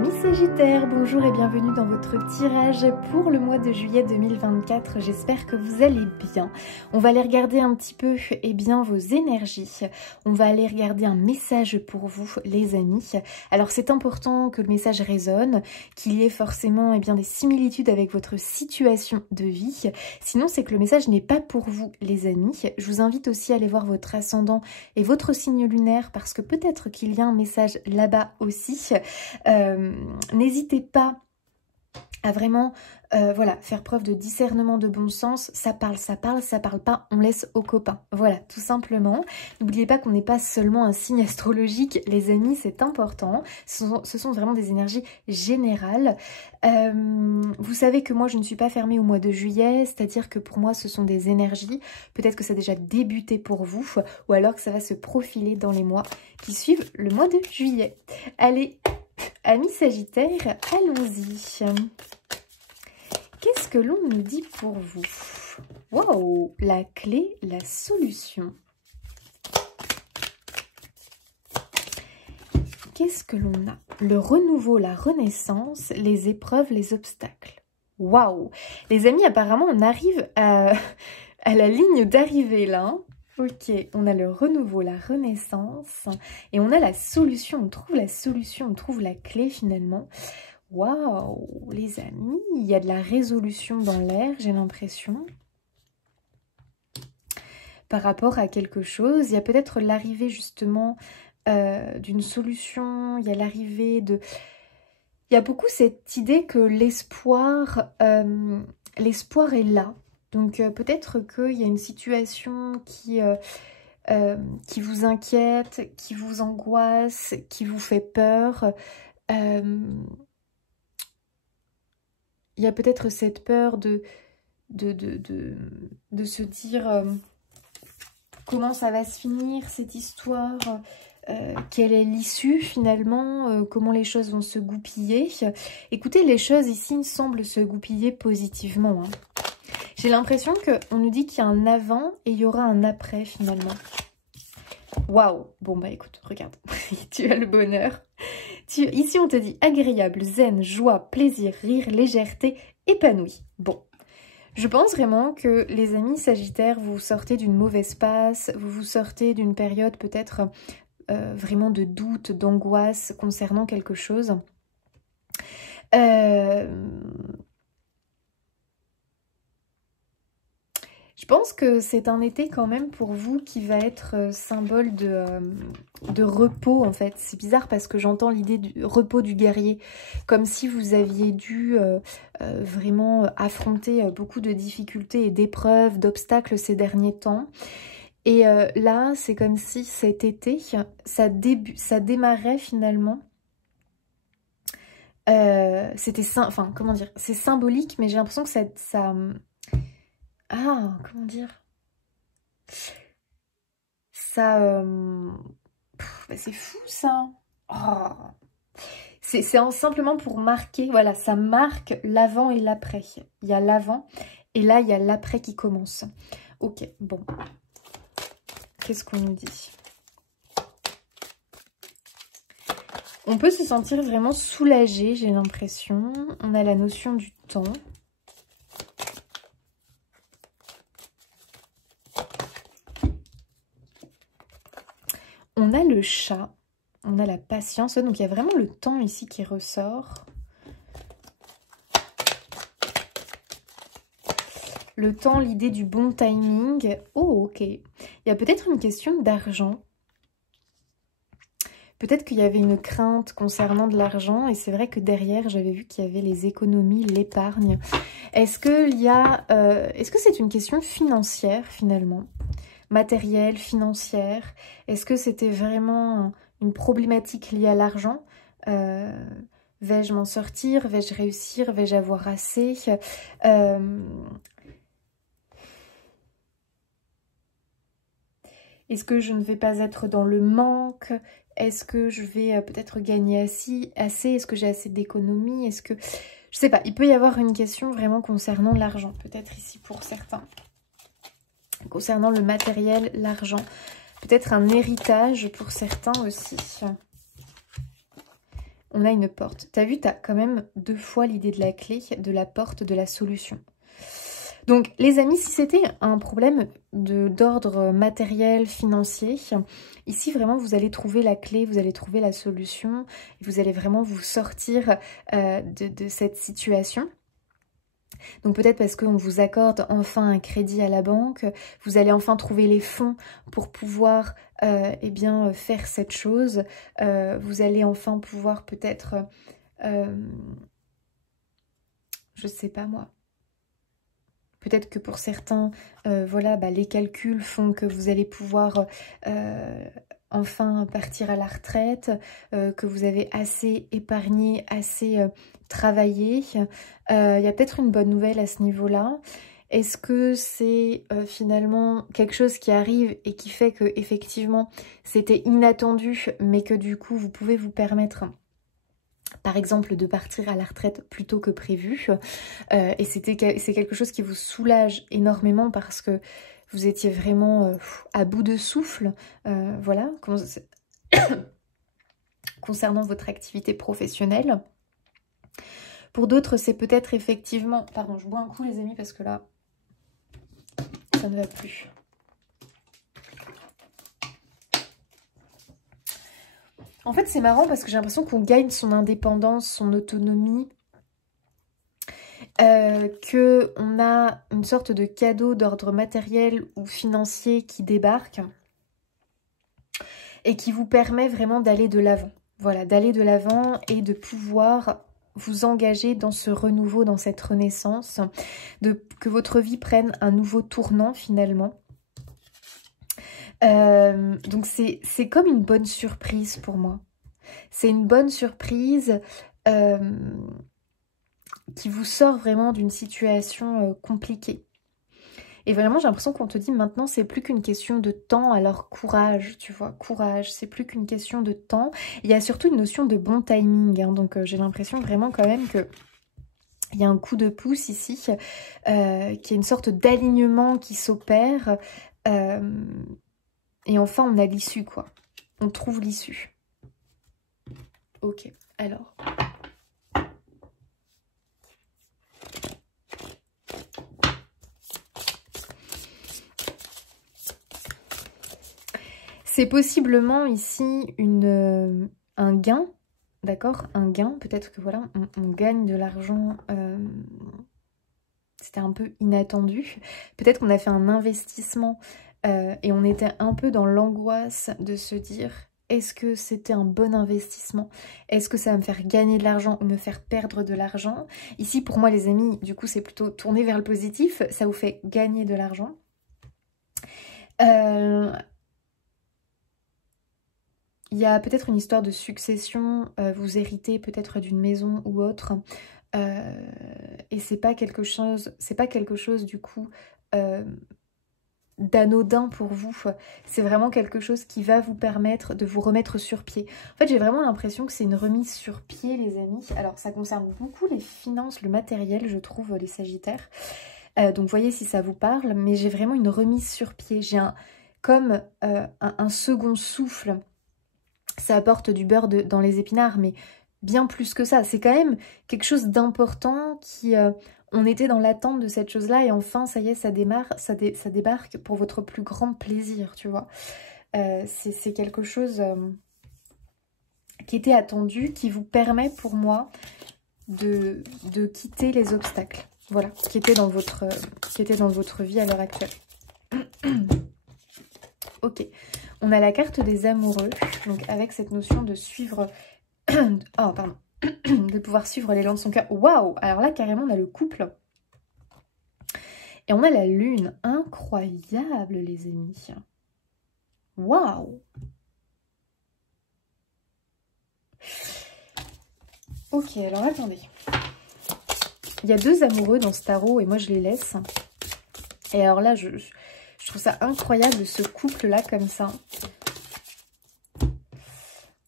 Amis Sagittaires, bonjour et bienvenue dans votre tirage pour le mois de juillet 2024. J'espère que vous allez bien. On va aller regarder un petit peu vos énergies. On va aller regarder un message pour vous les amis. Alors c'est important que le message résonne, qu'il y ait forcément des similitudes avec votre situation de vie. Sinon c'est que le message n'est pas pour vous les amis. Je vous invite aussi à aller voir votre ascendant et votre signe lunaire parce que peut-être qu'il y a un message là-bas aussi. N'hésitez pas à vraiment faire preuve de discernement, de bon sens. Ça parle, ça parle pas, on laisse aux copains. Voilà, tout simplement. N'oubliez pas qu'on n'est pas seulement un signe astrologique, les amis, c'est important. Ce sont vraiment des énergies générales. Vous savez que moi, je ne suis pas fermée au mois de juillet, c'est-à-dire que pour moi, ce sont des énergies. Peut-être que ça a déjà débuté pour vous, ou alors que ça va se profiler dans les mois qui suivent le mois de juillet. Allez, amis Sagittaires, allons-y. Qu'est-ce que l'on nous dit pour vous? Waouh, la clé, la solution. Qu'est-ce que l'on a? Le renouveau, la renaissance, les épreuves, les obstacles. Waouh! Les amis, apparemment, on arrive à la ligne d'arrivée là. Hein. Ok, on a le renouveau, la renaissance et on a la solution. On trouve la solution, on trouve la clé finalement. Waouh, les amis, il y a de la résolution dans l'air, j'ai l'impression. Par rapport à quelque chose, il y a peut-être l'arrivée justement d'une solution, il y a l'arrivée de... Il y a beaucoup cette idée que l'espoir est là. Donc peut-être qu'il y a une situation qui vous inquiète, qui vous angoisse, qui vous fait peur. Il y a peut-être cette peur de se dire comment ça va se finir cette histoire, quelle est l'issue finalement, comment les choses vont se goupiller. Écoutez, les choses ici semblent se goupiller positivement. Hein. J'ai l'impression qu'on nous dit qu'il y a un avant et il y aura un après finalement. Waouh! Bon bah écoute, regarde, tu as le bonheur. Ici on te dit agréable, zen, joie, plaisir, rire, légèreté, épanoui. Bon, je pense vraiment que les amis Sagittaires, vous sortez d'une mauvaise passe, vous sortez d'une période peut-être vraiment de doute, d'angoisse concernant quelque chose. Je pense que c'est un été quand même pour vous qui va être symbole de repos en fait. C'est bizarre parce que j'entends l'idée du repos du guerrier. Comme si vous aviez dû vraiment affronter beaucoup de difficultés et d'épreuves, d'obstacles ces derniers temps. Et là, c'est comme si cet été, ça démarrait finalement. C'était enfin, comment dire, c'est symbolique, mais j'ai l'impression que ça ah, comment dire? Ça... c'est fou, ça. Oh. C'est simplement pour marquer, voilà, ça marque l'avant et l'après. Il y a l'avant, et là, il y a l'après qui commence. Ok, bon. Qu'est-ce qu'on nous dit? On peut se sentir vraiment soulagé, j'ai l'impression. On a la notion du temps. On a le chat, on a la patience, donc il y a vraiment le temps ici qui ressort. Le temps, l'idée du bon timing. Oh, ok. Il y a peut-être une question d'argent. Peut-être qu'il y avait une crainte concernant de l'argent et c'est vrai que derrière, j'avais vu qu'il y avait les économies, l'épargne. Est-ce que c'est une question financière finalement ? Matérielle, financière? Est-ce que c'était vraiment une problématique liée à l'argent? Vais-je m'en sortir? Vais-je réussir? Vais-je avoir assez? Est-ce que je ne vais pas être dans le manque? Est-ce que je vais peut-être gagner assez? Est-ce que j'ai assez d'économies? Est-ce que... Je sais pas, il peut y avoir une question vraiment concernant l'argent, peut-être ici pour certains. Concernant le matériel, l'argent. Peut-être un héritage pour certains aussi. on a une porte. T'as vu, t'as quand même 2 fois l'idée de la clé, de la porte, de la solution. Donc les amis, si c'était un problème d'ordre matériel, financier, ici vraiment vous allez trouver la clé, vous allez trouver la solution, et vous allez vraiment vous sortir de cette situation. Donc peut-être parce qu'on vous accorde enfin un crédit à la banque, vous allez enfin trouver les fonds pour pouvoir eh bien, faire cette chose, vous allez enfin pouvoir peut-être, je sais pas moi, peut-être que pour certains, voilà, bah, les calculs font que vous allez pouvoir enfin partir à la retraite, que vous avez assez épargné, assez travaillé. Il y a peut-être une bonne nouvelle à ce niveau-là. Est-ce que c'est finalement quelque chose qui arrive et qui fait que effectivement c'était inattendu, mais que du coup vous pouvez vous permettre par exemple de partir à la retraite plus tôt que prévu, et c'est quelque chose qui vous soulage énormément parce que vous étiez vraiment à bout de souffle, voilà, concernant votre activité professionnelle. Pour d'autres, c'est peut-être effectivement... Pardon, je bois un coup les amis parce que là, ça ne va plus. En fait, c'est marrant parce que j'ai l'impression qu'on gagne son indépendance, son autonomie, qu'on a une sorte de cadeau d'ordre matériel ou financier qui débarque et qui vous permet vraiment d'aller de l'avant. Voilà, d'aller de l'avant et de pouvoir vous engager dans ce renouveau, dans cette renaissance, que votre vie prenne un nouveau tournant finalement. Donc c'est comme une bonne surprise pour moi. C'est une bonne surprise qui vous sort vraiment d'une situation compliquée. Et vraiment, j'ai l'impression qu'on te dit maintenant, c'est plus qu'une question de temps, alors courage, tu vois, courage, c'est plus qu'une question de temps. Il y a surtout une notion de bon timing, hein, donc j'ai l'impression vraiment quand même que il y a un coup de pouce ici, qui est une sorte d'alignement qui s'opère, et enfin on a l'issue, quoi. On trouve l'issue. Ok, alors... C'est possiblement ici un gain, d'accord? Un gain, peut-être que voilà, on gagne de l'argent, c'était un peu inattendu. Peut-être qu'on a fait un investissement et on était un peu dans l'angoisse de se dire, est-ce que c'était un bon investissement? Est-ce que ça va me faire gagner de l'argent ou me faire perdre de l'argent? Ici, pour moi, les amis, du coup, c'est plutôt tourner vers le positif, ça vous fait gagner de l'argent. Il y a peut-être une histoire de succession, vous héritez peut-être d'une maison ou autre, et c'est pas quelque chose du coup d'anodin pour vous, c'est vraiment quelque chose qui va vous permettre de vous remettre sur pied. En fait, j'ai vraiment l'impression que c'est une remise sur pied, les amis. Alors, ça concerne beaucoup les finances, le matériel, je trouve, les Sagittaires. Donc, voyez si ça vous parle, mais j'ai vraiment une remise sur pied. J'ai comme un second souffle. Ça apporte du beurre dans les épinards, mais bien plus que ça. C'est quand même quelque chose d'important qui... on était dans l'attente de cette chose-là et enfin, ça y est, ça débarque pour votre plus grand plaisir, tu vois. C'est quelque chose qui était attendu, qui vous permet pour moi de quitter les obstacles. Voilà, qui étaient dans votre vie à l'heure actuelle. Ok. On a la carte des amoureux, donc avec cette notion de suivre... oh, pardon. De pouvoir suivre l'élan de son cœur. Waouh! Alors là, carrément, on a le couple. Et on a la lune. Incroyable, les amis. Waouh! Ok, alors attendez. Il y a 2 amoureux dans ce tarot et moi, je les laisse. Et alors là, je trouve ça incroyable, ce couple-là, comme ça.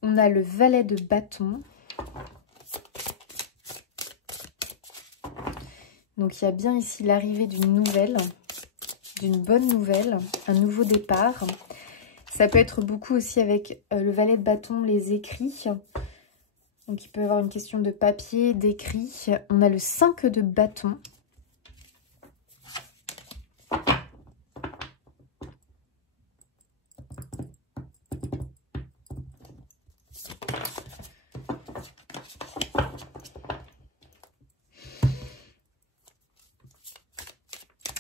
On a le valet de bâton. Donc, il y a bien ici l'arrivée d'une nouvelle, d'une bonne nouvelle, un nouveau départ. Ça peut être beaucoup aussi avec le valet de bâton, les écrits. Donc il peut y avoir une question de papier, d'écrit. On a le 5 de bâton.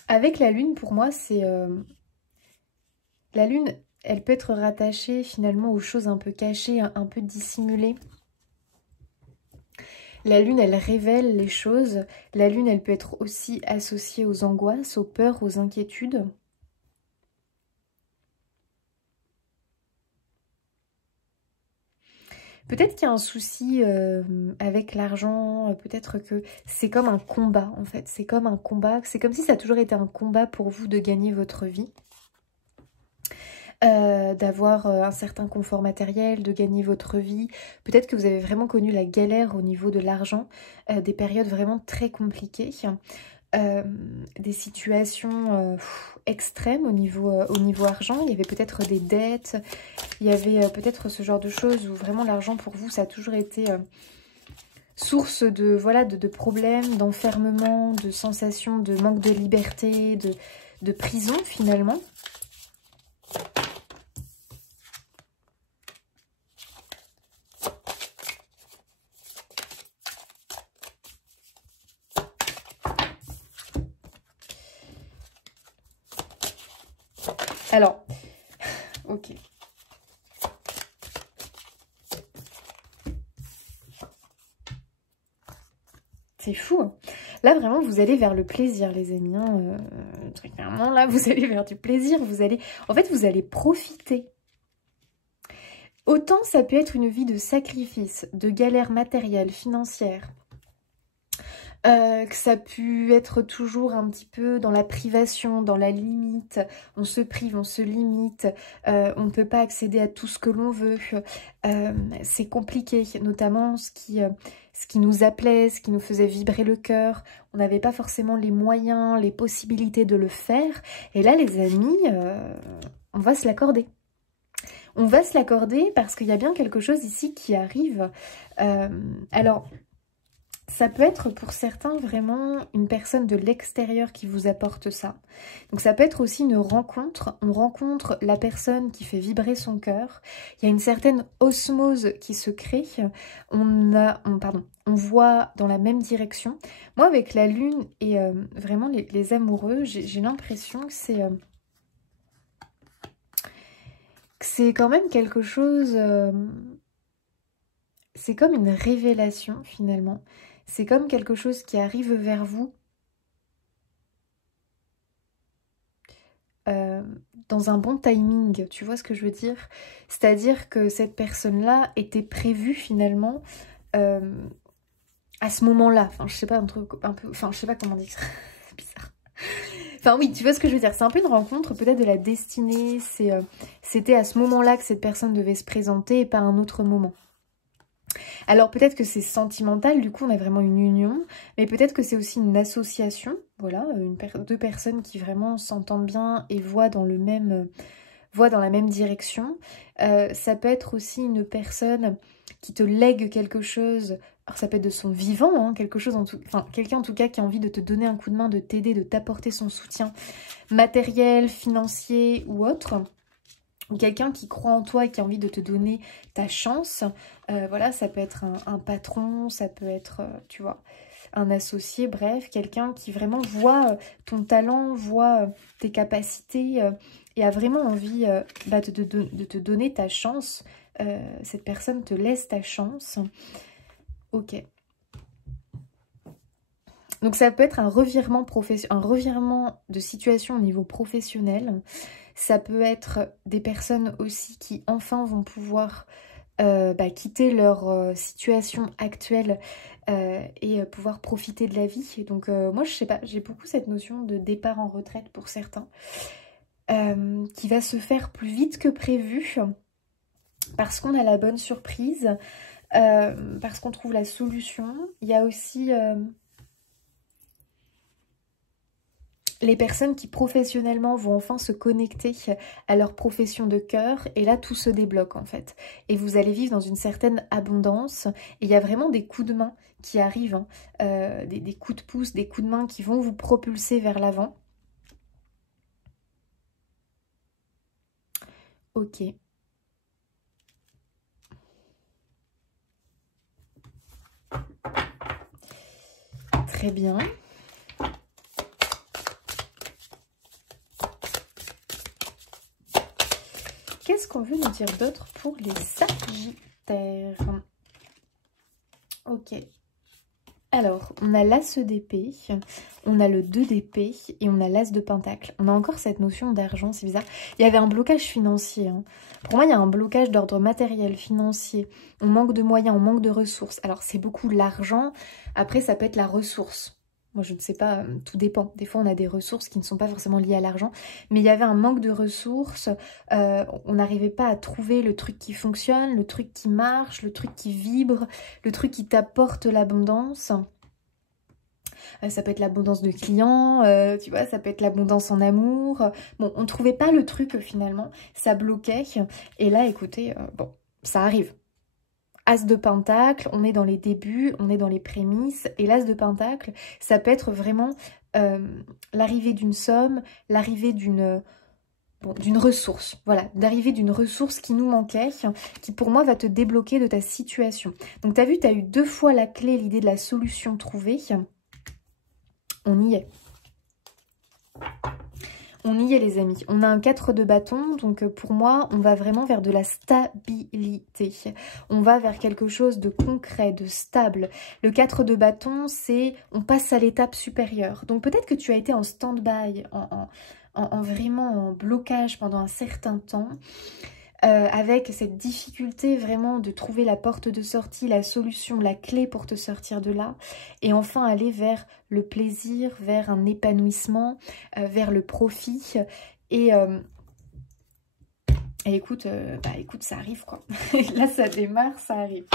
Avec la lune, pour moi, c'est... La lune, elle peut être rattachée finalement aux choses un peu cachées, un peu dissimulées. La lune, elle révèle les choses. La lune, elle peut être aussi associée aux angoisses, aux peurs, aux inquiétudes. Peut-être qu'il y a un souci avec l'argent, peut-être que c'est comme un combat en fait. C'est comme un combat, c'est comme si ça a toujours été un combat pour vous de gagner votre vie. D'avoir un certain confort matériel, de gagner votre vie. Peut-être que vous avez vraiment connu la galère au niveau de l'argent, des périodes vraiment très compliquées, des situations extrêmes au niveau argent. Il y avait peut-être des dettes, il y avait peut-être ce genre de choses où vraiment l'argent pour vous, ça a toujours été source de, voilà, de problèmes, d'enfermement, de sensations de manque de liberté, de prison finalement. Alors, ok. C'est fou, hein. Là, vraiment, vous allez vers le plaisir, les amis. Hein. Très clairement, là, vous allez vers du plaisir. En fait, vous allez profiter. Autant ça peut être une vie de sacrifice, de galère matérielle, financière. Que ça peut être toujours un petit peu dans la privation, dans la limite, on se prive, on se limite, on ne peut pas accéder à tout ce que l'on veut, c'est compliqué, notamment ce qui nous appelait, ce qui nous faisait vibrer le cœur, on n'avait pas forcément les moyens, les possibilités de le faire, et là les amis, on va se l'accorder. On va se l'accorder parce qu'il y a bien quelque chose ici qui arrive, alors... Ça peut être pour certains vraiment une personne de l'extérieur qui vous apporte ça. Donc ça peut être aussi une rencontre. On rencontre la personne qui fait vibrer son cœur. Il y a une certaine osmose qui se crée. On voit dans la même direction. Moi avec la lune et vraiment les amoureux, j'ai l'impression que c'est quand même quelque chose... c'est comme une révélation finalement. C'est comme quelque chose qui arrive vers vous dans un bon timing, tu vois ce que je veux dire? C'est-à-dire que cette personne-là était prévue finalement à ce moment-là. Enfin, je sais pas, un truc un peu... Enfin, je sais pas comment dire. C'est bizarre. Enfin oui, tu vois ce que je veux dire. C'est un peu une rencontre peut-être de la destinée. C'était à ce moment-là que cette personne devait se présenter et pas à un autre moment. Alors peut-être que c'est sentimental, du coup on a vraiment une union, mais peut-être que c'est aussi une association, voilà, deux personnes qui vraiment s'entendent bien et voient dans la même direction. Ça peut être aussi une personne qui te lègue quelque chose, alors ça peut être de son vivant, hein, quelqu'un en tout cas qui a envie de te donner un coup de main, de t'aider, de t'apporter son soutien matériel, financier ou autre. Ou quelqu'un qui croit en toi et qui a envie de te donner ta chance. Voilà, ça peut être un patron, ça peut être, tu vois, un associé, bref, quelqu'un qui vraiment voit ton talent, voit tes capacités et a vraiment envie de te donner ta chance. Cette personne te laisse ta chance. Ok. Donc ça peut être un revirement de situation au niveau professionnel. Ça peut être des personnes aussi qui enfin vont pouvoir quitter leur situation actuelle et pouvoir profiter de la vie. Et donc moi je sais pas, j'ai beaucoup cette notion de départ en retraite pour certains qui va se faire plus vite que prévu parce qu'on a la bonne surprise, parce qu'on trouve la solution. Il y a aussi... les personnes qui professionnellement vont enfin se connecter à leur profession de cœur et là tout se débloque en fait. Et vous allez vivre dans une certaine abondance et il y a vraiment des coups de main qui arrivent, hein, des coups de pouce, des coups de main qui vont vous propulser vers l'avant. Ok. Très bien. Qu'est-ce qu'on veut nous dire d'autre pour les Sagittaires? Ok. Alors, on a l'As d'épée, on a le 2 d'épée et on a l'As de pentacle. On a encore cette notion d'argent, c'est bizarre. Il y avait un blocage financier. Hein. Pour moi, il y a un blocage d'ordre matériel, financier. On manque de moyens, on manque de ressources. Alors, c'est beaucoup l'argent. Après, ça peut être la ressource. Moi, je ne sais pas, tout dépend. Des fois, on a des ressources qui ne sont pas forcément liées à l'argent. Mais il y avait un manque de ressources. On n'arrivait pas à trouver le truc qui fonctionne, le truc qui marche, le truc qui vibre, le truc qui t'apporte l'abondance. Ça peut être l'abondance de clients, tu vois, ça peut être l'abondance en amour. Bon, on ne trouvait pas le truc finalement. Ça bloquait. Et là, écoutez, bon, ça arrive. As de pentacle, on est dans les débuts, on est dans les prémices. Et l'as de pentacle, ça peut être vraiment l'arrivée d'une somme, l'arrivée d'une ressource. Voilà, d'arriver d'une ressource qui nous manquait, qui pour moi va te débloquer de ta situation. Donc tu as vu, tu as eu 2 fois la clé, l'idée de la solution trouvée. On y est. On y est les amis, on a un 4 de bâton, donc pour moi, on va vraiment vers de la stabilité. On va vers quelque chose de concret, de stable. Le 4 de bâton, c'est on passe à l'étape supérieure. Donc peut-être que tu as été en stand-by, vraiment en blocage pendant un certain temps. Avec cette difficulté vraiment de trouver la porte de sortie, la solution, la clé pour te sortir de là. Et enfin aller vers le plaisir, vers un épanouissement, vers le profit. Et écoute, écoute, ça arrive quoi. Là, ça démarre, ça arrive.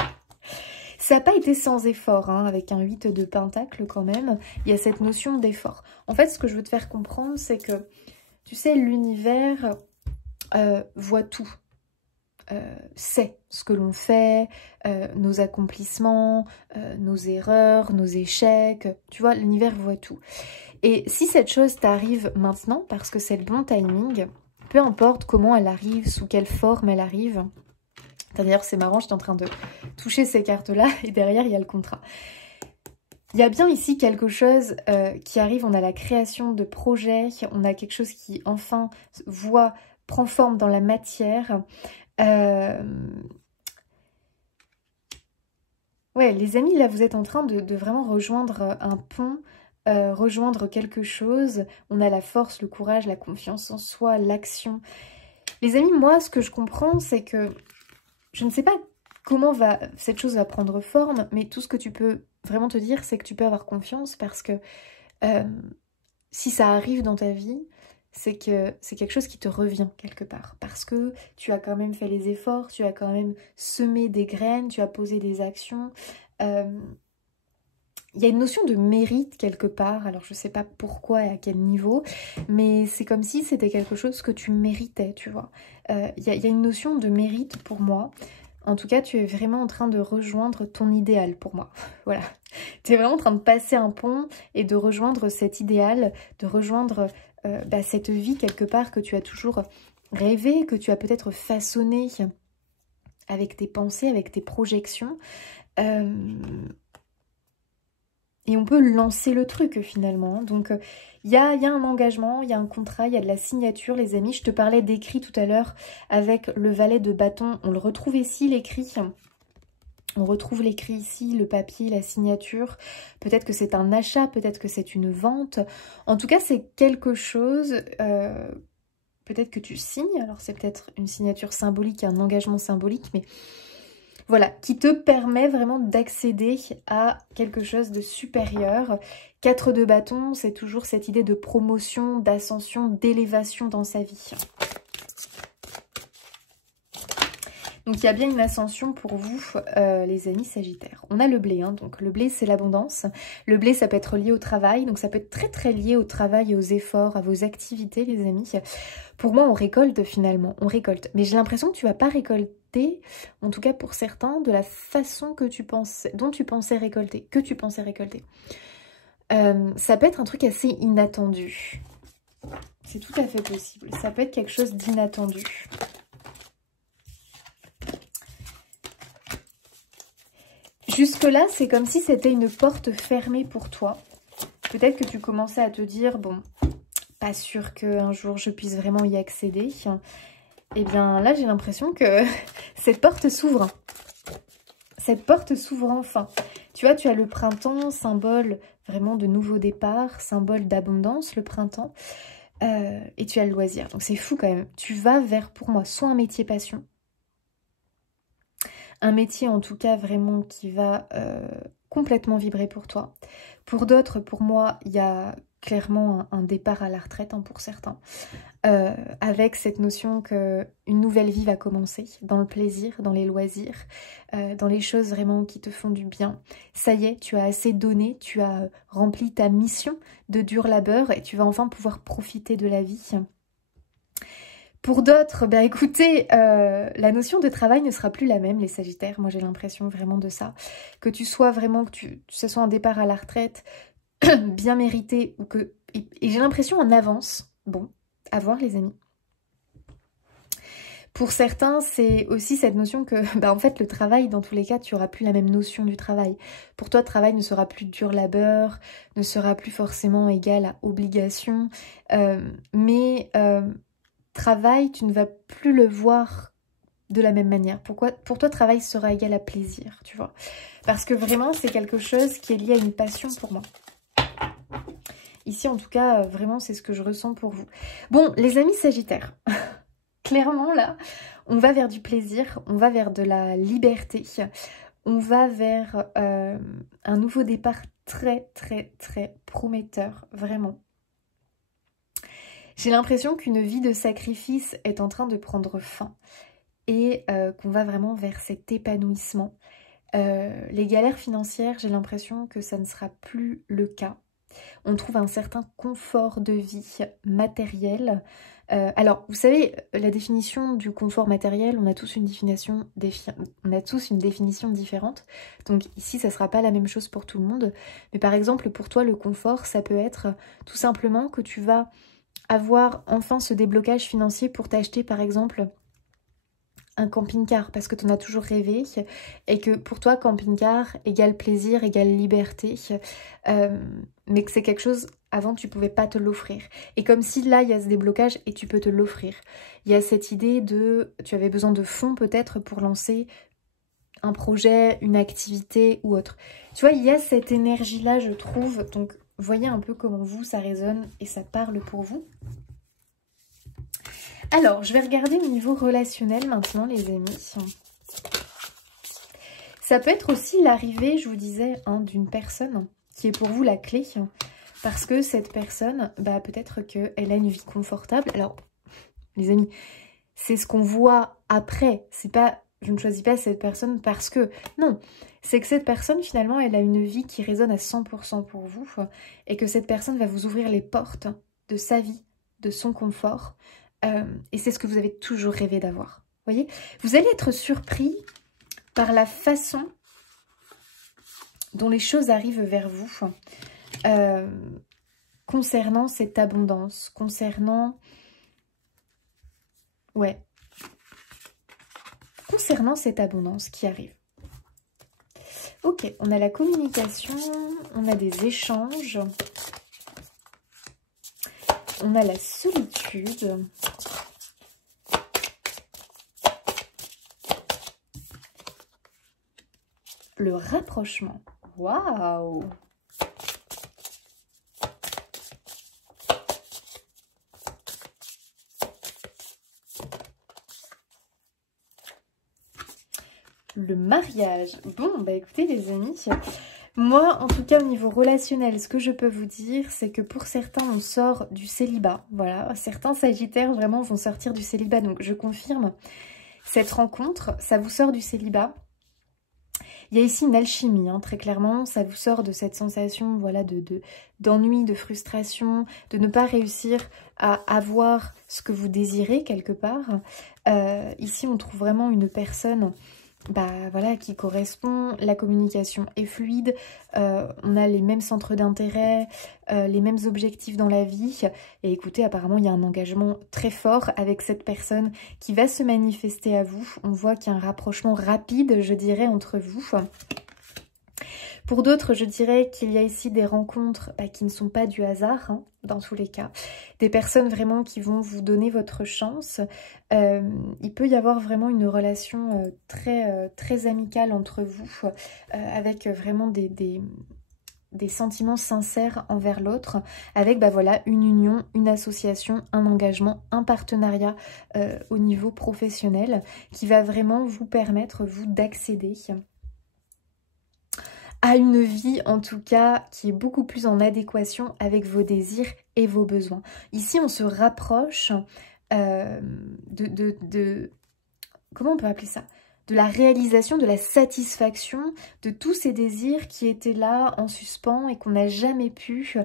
Ça n'a pas été sans effort, hein, avec un 8 de pentacle quand même. Il y a cette notion d'effort. En fait, ce que je veux te faire comprendre, c'est que, tu sais, l'univers voit tout. Sait ce que l'on fait, nos accomplissements, nos erreurs, nos échecs. Tu vois, l'univers voit tout. Et si cette chose t'arrive maintenant, parce que c'est le bon timing, peu importe comment elle arrive, sous quelle forme elle arrive. D'ailleurs, c'est marrant, j'étais en train de toucher ces cartes-là et derrière, il y a le contrat. Il y a bien ici quelque chose qui arrive, on a la création de projets, on a quelque chose qui enfin prend forme dans la matière. Ouais, les amis, là, vous êtes en train de vraiment rejoindre un pont, rejoindre quelque chose. On a la force, le courage, la confiance en soi, l'action. Les amis, moi, ce que je comprends, c'est que je ne sais pas comment cette chose va prendre forme, mais tout ce que tu peux vraiment te dire, c'est que tu peux avoir confiance parce que si ça arrive dans ta vie, c'est que c'est quelque chose qui te revient quelque part. Parce que tu as quand même fait les efforts, tu as quand même semé des graines, tu as posé des actions. Il y a une notion de mérite quelque part, alors je sais pas pourquoi et à quel niveau, mais c'est comme si c'était quelque chose que tu méritais, tu vois. Il y a une notion de mérite pour moi. En tout cas, tu es vraiment en train de rejoindre ton idéal pour moi. Voilà. Tu es vraiment en train de passer un pont et de rejoindre cet idéal, de rejoindre cette vie quelque part que tu as toujours rêvé, que tu as peut-être façonné avec tes pensées, avec tes projections. Et on peut lancer le truc finalement. Donc il y a un engagement, il y a un contrat, il y a de la signature les amis. Je te parlais d'écrit tout à l'heure avec le valet de bâton. On le retrouve ici l'écrit. On retrouve l'écrit ici, le papier, la signature. Peut-être que c'est un achat, peut-être que c'est une vente. En tout cas c'est quelque chose... peut-être que tu signes. Alors c'est peut-être une signature symbolique, un engagement symbolique. Mais... voilà, qui te permet vraiment d'accéder à quelque chose de supérieur. 4 de bâton, c'est toujours cette idée de promotion, d'ascension, d'élévation dans sa vie. Donc il y a bien une ascension pour vous, les amis Sagittaires. On a le blé, hein, donc le blé c'est l'abondance. Le blé ça peut être lié au travail, donc ça peut être très très lié au travail et aux efforts, à vos activités les amis. Pour moi on récolte finalement, on récolte. Mais j'ai l'impression que tu vas pas récolter, en tout cas pour certains, de la façon que tu pensais, dont tu pensais récolter, que tu pensais récolter. Ça peut être un truc assez inattendu. C'est tout à fait possible. Ça peut être quelque chose d'inattendu. Jusque-là, c'est comme si c'était une porte fermée pour toi. Peut-être que tu commençais à te dire, bon, pas sûr qu'un jour je puisse vraiment y accéder. Et bien là, j'ai l'impression que cette porte s'ouvre. Cette porte s'ouvre enfin. Tu vois, tu as le printemps, symbole vraiment de nouveau départ, symbole d'abondance, le printemps. Et tu as le loisir. Donc c'est fou quand même. Tu vas vers, pour moi, soit un métier passion. Un métier en tout cas vraiment qui va complètement vibrer pour toi. Pour d'autres, pour moi, il y a clairement un départ à la retraite hein, pour certains. Avec cette notion qu'une nouvelle vie va commencer dans le plaisir, dans les loisirs, dans les choses vraiment qui te font du bien. Ça y est, tu as assez donné, tu as rempli ta mission de dur labeur et tu vas enfin pouvoir profiter de la vie. Pour d'autres, ben écoutez, la notion de travail ne sera plus la même, les Sagittaires. Moi, j'ai l'impression vraiment de ça. Que tu sois vraiment, que ce soit un départ à la retraite bien mérité ou que... Et j'ai l'impression en avance. Bon, à voir les amis. Pour certains, c'est aussi cette notion que, bah en fait, le travail, dans tous les cas, tu n'auras plus la même notion du travail. Pour toi, le travail ne sera plus dur labeur, ne sera plus forcément égal à obligation, travail, tu ne vas plus le voir de la même manière. Pourquoi? Pour toi, travail sera égal à plaisir, tu vois. Parce que vraiment, c'est quelque chose qui est lié à une passion pour moi. Ici, en tout cas, vraiment, c'est ce que je ressens pour vous. Bon, les amis Sagittaires, clairement, là, on va vers du plaisir, on va vers de la liberté, on va vers un nouveau départ très, très, très prometteur, vraiment. J'ai l'impression qu'une vie de sacrifice est en train de prendre fin et qu'on va vraiment vers cet épanouissement. Les galères financières, j'ai l'impression que ça ne sera plus le cas. On trouve un certain confort de vie matériel. Alors, vous savez, la définition du confort matériel, on a tous une définition différente. Donc ici, ça ne sera pas la même chose pour tout le monde. Mais par exemple, pour toi, le confort, ça peut être tout simplement que tu vas avoir enfin ce déblocage financier pour t'acheter par exemple un camping-car parce que tu en as toujours rêvé et que pour toi camping-car égale plaisir, égale liberté, mais que c'est quelque chose avant tu pouvais pas te l'offrir. Et comme si là il y a ce déblocage et tu peux te l'offrir. Il y a cette idée de, tu avais besoin de fonds peut-être pour lancer un projet, une activité ou autre. Tu vois, il y a cette énergie-là je trouve, donc voyez un peu comment vous, ça résonne et ça parle pour vous. Alors, je vais regarder au niveau relationnel maintenant, les amis. Ça peut être aussi l'arrivée, je vous disais, hein, d'une personne qui est pour vous la clé. Parce que cette personne, bah, peut-être qu'elle a une vie confortable. Alors, les amis, c'est ce qu'on voit après. C'est pas, je ne choisis pas cette personne parce que... Non, c'est que cette personne, finalement, elle a une vie qui résonne à 100% pour vous. Et que cette personne va vous ouvrir les portes de sa vie, de son confort. Et c'est ce que vous avez toujours rêvé d'avoir. Voyez, vous allez être surpris par la façon dont les choses arrivent vers vous concernant cette abondance, concernant... Ouais. Concernant cette abondance qui arrive. Ok, on a la communication, on a des échanges, on a la solitude. Le rapprochement. Waouh! Le mariage. Bon, bah écoutez les amis, moi en tout cas au niveau relationnel, ce que je peux vous dire, c'est que pour certains on sort du célibat. Voilà, certains sagittaires vraiment vont sortir du célibat, donc je confirme. Cette rencontre, ça vous sort du célibat. Il y a ici une alchimie, hein, très clairement. Ça vous sort de cette sensation, voilà, d'ennui, de frustration, de ne pas réussir à avoir ce que vous désirez quelque part. Ici, on trouve vraiment une personne... voilà, qui correspond, la communication est fluide, on a les mêmes centres d'intérêt, les mêmes objectifs dans la vie. Et écoutez, apparemment, il y a un engagement très fort avec cette personne qui va se manifester à vous. On voit qu'il y a un rapprochement rapide, je dirais, entre vous. Pour d'autres, je dirais qu'il y a ici des rencontres qui ne sont pas du hasard, hein, dans tous les cas. Des personnes vraiment qui vont vous donner votre chance. Il peut y avoir vraiment une relation très amicale entre vous, avec vraiment des sentiments sincères envers l'autre, avec voilà, une union, une association, un engagement, un partenariat au niveau professionnel qui va vraiment vous permettre, vous, d'accéder à une vie en tout cas qui est beaucoup plus en adéquation avec vos désirs et vos besoins. Ici on se rapproche comment on peut appeler ça? De la réalisation, de la satisfaction de tous ces désirs qui étaient là en suspens et qu'on n'a jamais pu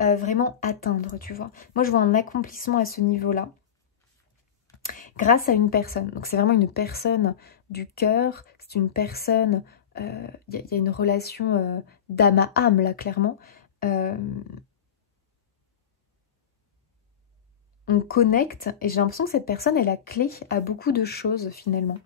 vraiment atteindre, tu vois. Moi je vois un accomplissement à ce niveau-là grâce à une personne. Donc c'est vraiment une personne du cœur, c'est une personne... y a une relation d'âme à âme là clairement. On connecte et j'ai l'impression que cette personne est la clé à beaucoup de choses finalement.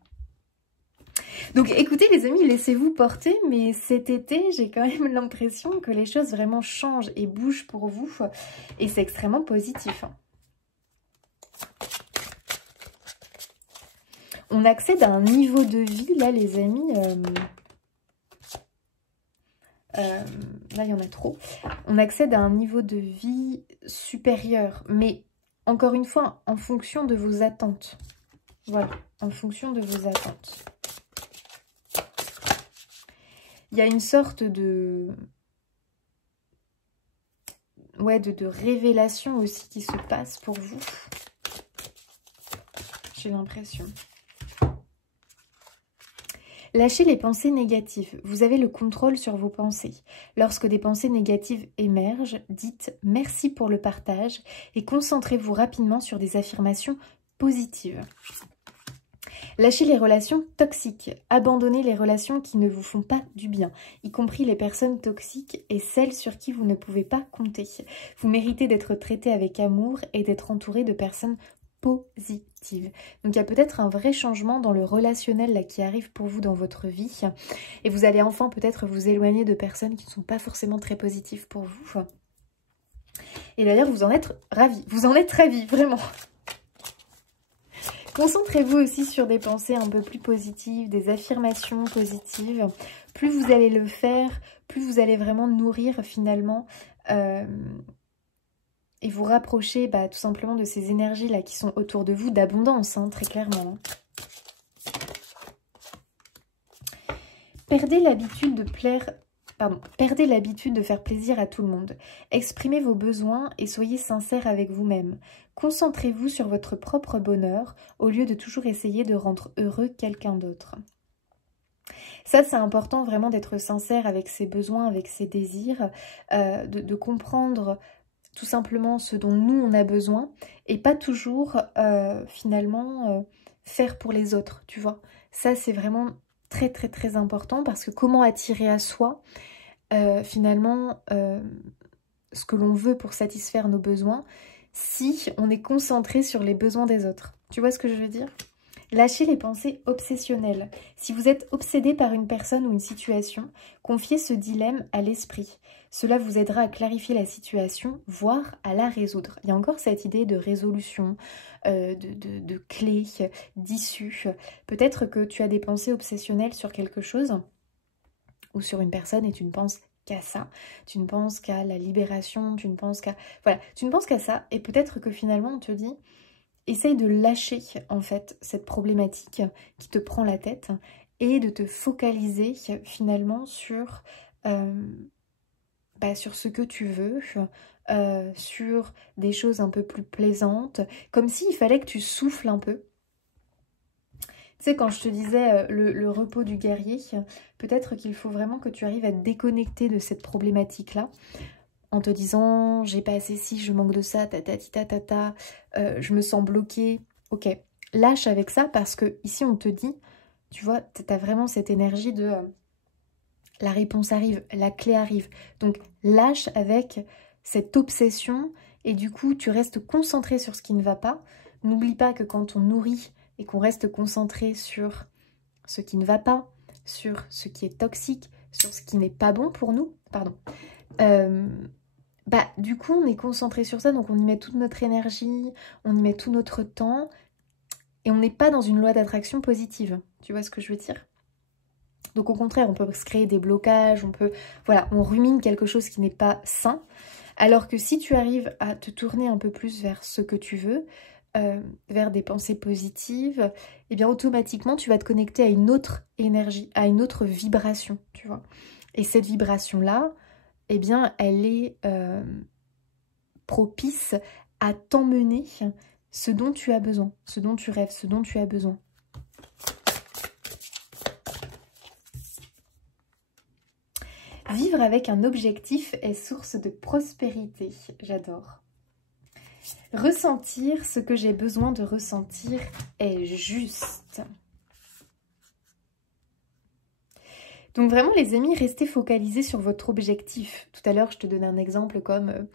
Donc écoutez les amis, laissez-vous porter, mais cet été j'ai quand même l'impression que les choses vraiment changent et bougent pour vous et c'est extrêmement positif. On accède à un niveau de vie là les amis... là, il y en a trop. On accède à un niveau de vie supérieur. Mais, encore une fois, en fonction de vos attentes. Voilà, en fonction de vos attentes. Il y a une sorte de... ouais, de révélation aussi qui se passe pour vous. J'ai l'impression. Lâchez les pensées négatives. Vous avez le contrôle sur vos pensées. Lorsque des pensées négatives émergent, dites « merci pour le partage » et concentrez-vous rapidement sur des affirmations positives. Lâchez les relations toxiques. Abandonnez les relations qui ne vous font pas du bien, y compris les personnes toxiques et celles sur qui vous ne pouvez pas compter. Vous méritez d'être traité avec amour et d'être entouré de personnes positive. Donc il y a peut-être un vrai changement dans le relationnel là qui arrive pour vous dans votre vie et vous allez enfin peut-être vous éloigner de personnes qui ne sont pas forcément très positives pour vous. Et d'ailleurs vous en êtes ravis, vous en êtes ravis, vraiment. Concentrez-vous aussi sur des pensées un peu plus positives, des affirmations positives. Plus vous allez le faire, plus vous allez vraiment nourrir finalement et vous rapprocher tout simplement de ces énergies-là qui sont autour de vous, d'abondance, hein, très clairement. Perdez l'habitude de perdez l'habitude de faire plaisir à tout le monde. Exprimez vos besoins et soyez sincère avec vous-même. Concentrez-vous sur votre propre bonheur au lieu de toujours essayer de rendre heureux quelqu'un d'autre. Ça, c'est important vraiment d'être sincère avec ses besoins, avec ses désirs, de comprendre tout simplement ce dont nous on a besoin et pas toujours finalement faire pour les autres, tu vois. Ça c'est vraiment très important parce que comment attirer à soi finalement ce que l'on veut pour satisfaire nos besoins si on est concentré sur les besoins des autres. Tu vois ce que je veux dire ? Lâchez les pensées obsessionnelles. Si vous êtes obsédé par une personne ou une situation, confiez ce dilemme à l'esprit. Cela vous aidera à clarifier la situation, voire à la résoudre. Il y a encore cette idée de résolution, de clé, d'issue. Peut-être que tu as des pensées obsessionnelles sur quelque chose ou sur une personne et tu ne penses qu'à ça. Tu ne penses qu'à la libération, tu ne penses qu'à... Voilà, tu ne penses qu'à ça et peut-être que finalement on te dit... Essaye de lâcher en fait cette problématique qui te prend la tête et de te focaliser finalement sur ce que tu veux, sur des choses un peu plus plaisantes, comme s'il fallait que tu souffles un peu. Tu sais, quand je te disais le repos du guerrier, peut-être qu'il faut vraiment que tu arrives à te déconnecter de cette problématique-là, en te disant, j'ai pas assez ci, je manque de ça, je me sens bloquée. Ok, lâche avec ça, parce que ici on te dit, tu vois, tu as vraiment cette énergie de la réponse arrive, la clé arrive. Donc lâche avec cette obsession et du coup tu restes concentré sur ce qui ne va pas. N'oublie pas que quand on nourrit et qu'on reste concentré sur ce qui ne va pas, sur ce qui est toxique, sur ce qui n'est pas bon pour nous, pardon, bah du coup on est concentré sur ça, donc on y met toute notre énergie, on y met tout notre temps et on n'est pas dans une loi d'attraction positive. Tu vois ce que je veux dire? Donc au contraire, on peut se créer des blocages, voilà, on rumine quelque chose qui n'est pas sain. Alors que si tu arrives à te tourner un peu plus vers ce que tu veux, vers des pensées positives, eh bien automatiquement tu vas te connecter à une autre énergie, à une autre vibration, tu vois. Et cette vibration-là, eh bien elle est propice à t'emmener ce dont tu as besoin, ce dont tu rêves, ce dont tu as besoin. Vivre avec un objectif est source de prospérité. J'adore. Ressentir ce que j'ai besoin de ressentir est juste. Donc vraiment les amis, restez focalisés sur votre objectif. Tout à l'heure, je te donnais un exemple comme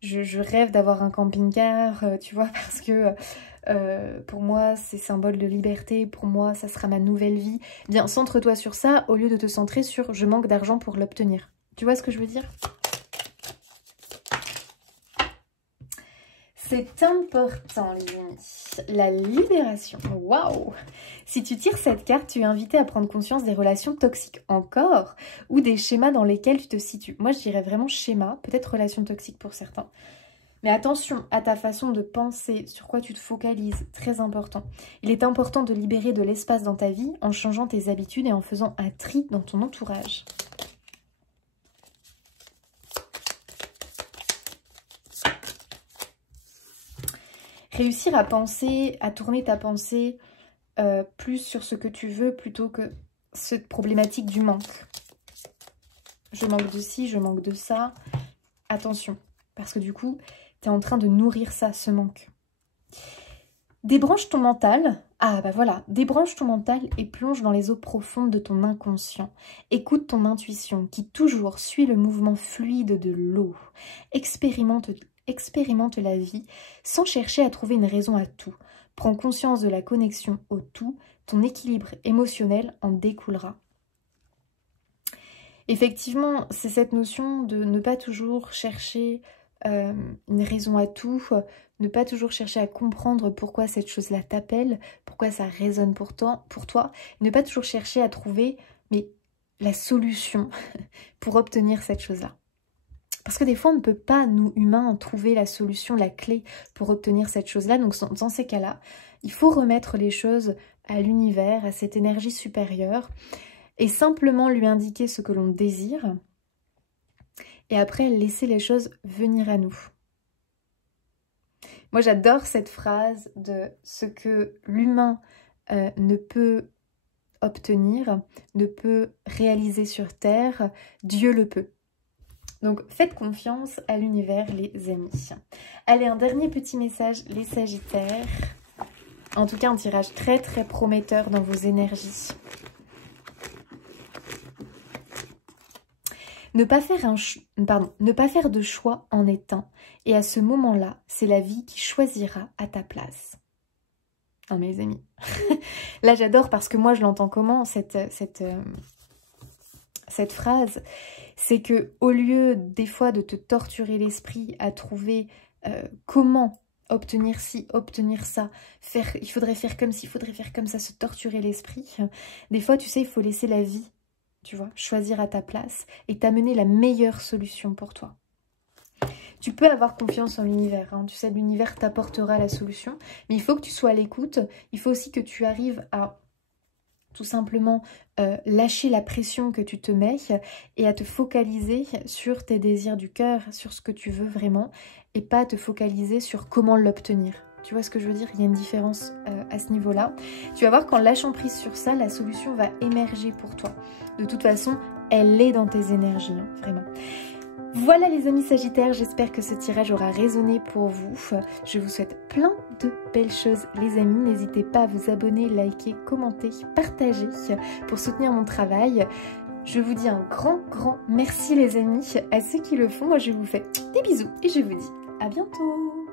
je rêve d'avoir un camping-car, tu vois, parce que pour moi, c'est symbole de liberté, pour moi, ça sera ma nouvelle vie. Bien, centre-toi sur ça au lieu de te centrer sur « je manque d'argent pour l'obtenir ». Tu vois ce que je veux dire? C'est important, les amis. La libération. Waouh! Si tu tires cette carte, tu es invité à prendre conscience des relations toxiques encore ou des schémas dans lesquels tu te situes. Moi, je dirais vraiment schéma, peut-être relations toxiques pour certains. Mais attention à ta façon de penser, sur quoi tu te focalises, très important. Il est important de libérer de l'espace dans ta vie en changeant tes habitudes et en faisant un tri dans ton entourage. Réussir à penser, à tourner ta pensée plus sur ce que tu veux plutôt que cette problématique du manque. Je manque de ci, je manque de ça. Attention, parce que du coup, tu es en train de nourrir ça, ce manque. Débranche ton mental. Ah bah voilà, débranche ton mental et plonge dans les eaux profondes de ton inconscient. Écoute ton intuition qui toujours suit le mouvement fluide de l'eau. Expérimente la vie sans chercher à trouver une raison à tout. Prends conscience de la connexion au tout. Ton équilibre émotionnel en découlera. Effectivement, c'est cette notion de ne pas toujours chercher une raison à tout, ne pas toujours chercher à comprendre pourquoi cette chose-là t'appelle, pourquoi ça résonne pour toi, ne pas toujours chercher à trouver la solution pour obtenir cette chose-là. Parce que des fois, on ne peut pas, nous humains, trouver la solution, la clé pour obtenir cette chose-là. Donc dans ces cas-là, il faut remettre les choses à l'univers, à cette énergie supérieure, et simplement lui indiquer ce que l'on désire, et après laisser les choses venir à nous. Moi j'adore cette phrase de ce que l'humain ne peut obtenir, ne peut réaliser sur Terre, Dieu le peut. Donc faites confiance à l'univers les amis. Allez, un dernier petit message, les Sagittaires. En tout cas un tirage très très prometteur dans vos énergies. Ne pas faire de choix en est un. Et à ce moment-là, c'est la vie qui choisira à ta place. Non mes amis. Là j'adore parce que moi je l'entends comment cette phrase. C'est que au lieu des fois de te torturer l'esprit à trouver comment obtenir ci, obtenir ça, il faudrait faire comme ci, il faudrait faire comme ça, se torturer l'esprit. Des fois tu sais il faut laisser la vie, tu vois, choisir à ta place et t'amener la meilleure solution pour toi. Tu peux avoir confiance en l'univers, hein. Tu sais, l'univers t'apportera la solution, mais il faut que tu sois à l'écoute, il faut aussi que tu arrives à tout simplement lâcher la pression que tu te mets et à te focaliser sur tes désirs du cœur, sur ce que tu veux vraiment, et pas te focaliser sur comment l'obtenir. Tu vois ce que je veux dire? Il y a une différence à ce niveau-là. Tu vas voir qu'en lâchant prise sur ça, la solution va émerger pour toi. De toute façon, elle est dans tes énergies, hein, vraiment. Voilà les amis Sagittaires, j'espère que ce tirage aura résonné pour vous. Je vous souhaite plein de belles choses les amis. N'hésitez pas à vous abonner, liker, commenter, partager pour soutenir mon travail. Je vous dis un grand merci les amis à ceux qui le font. Moi je vous fais des bisous et je vous dis à bientôt.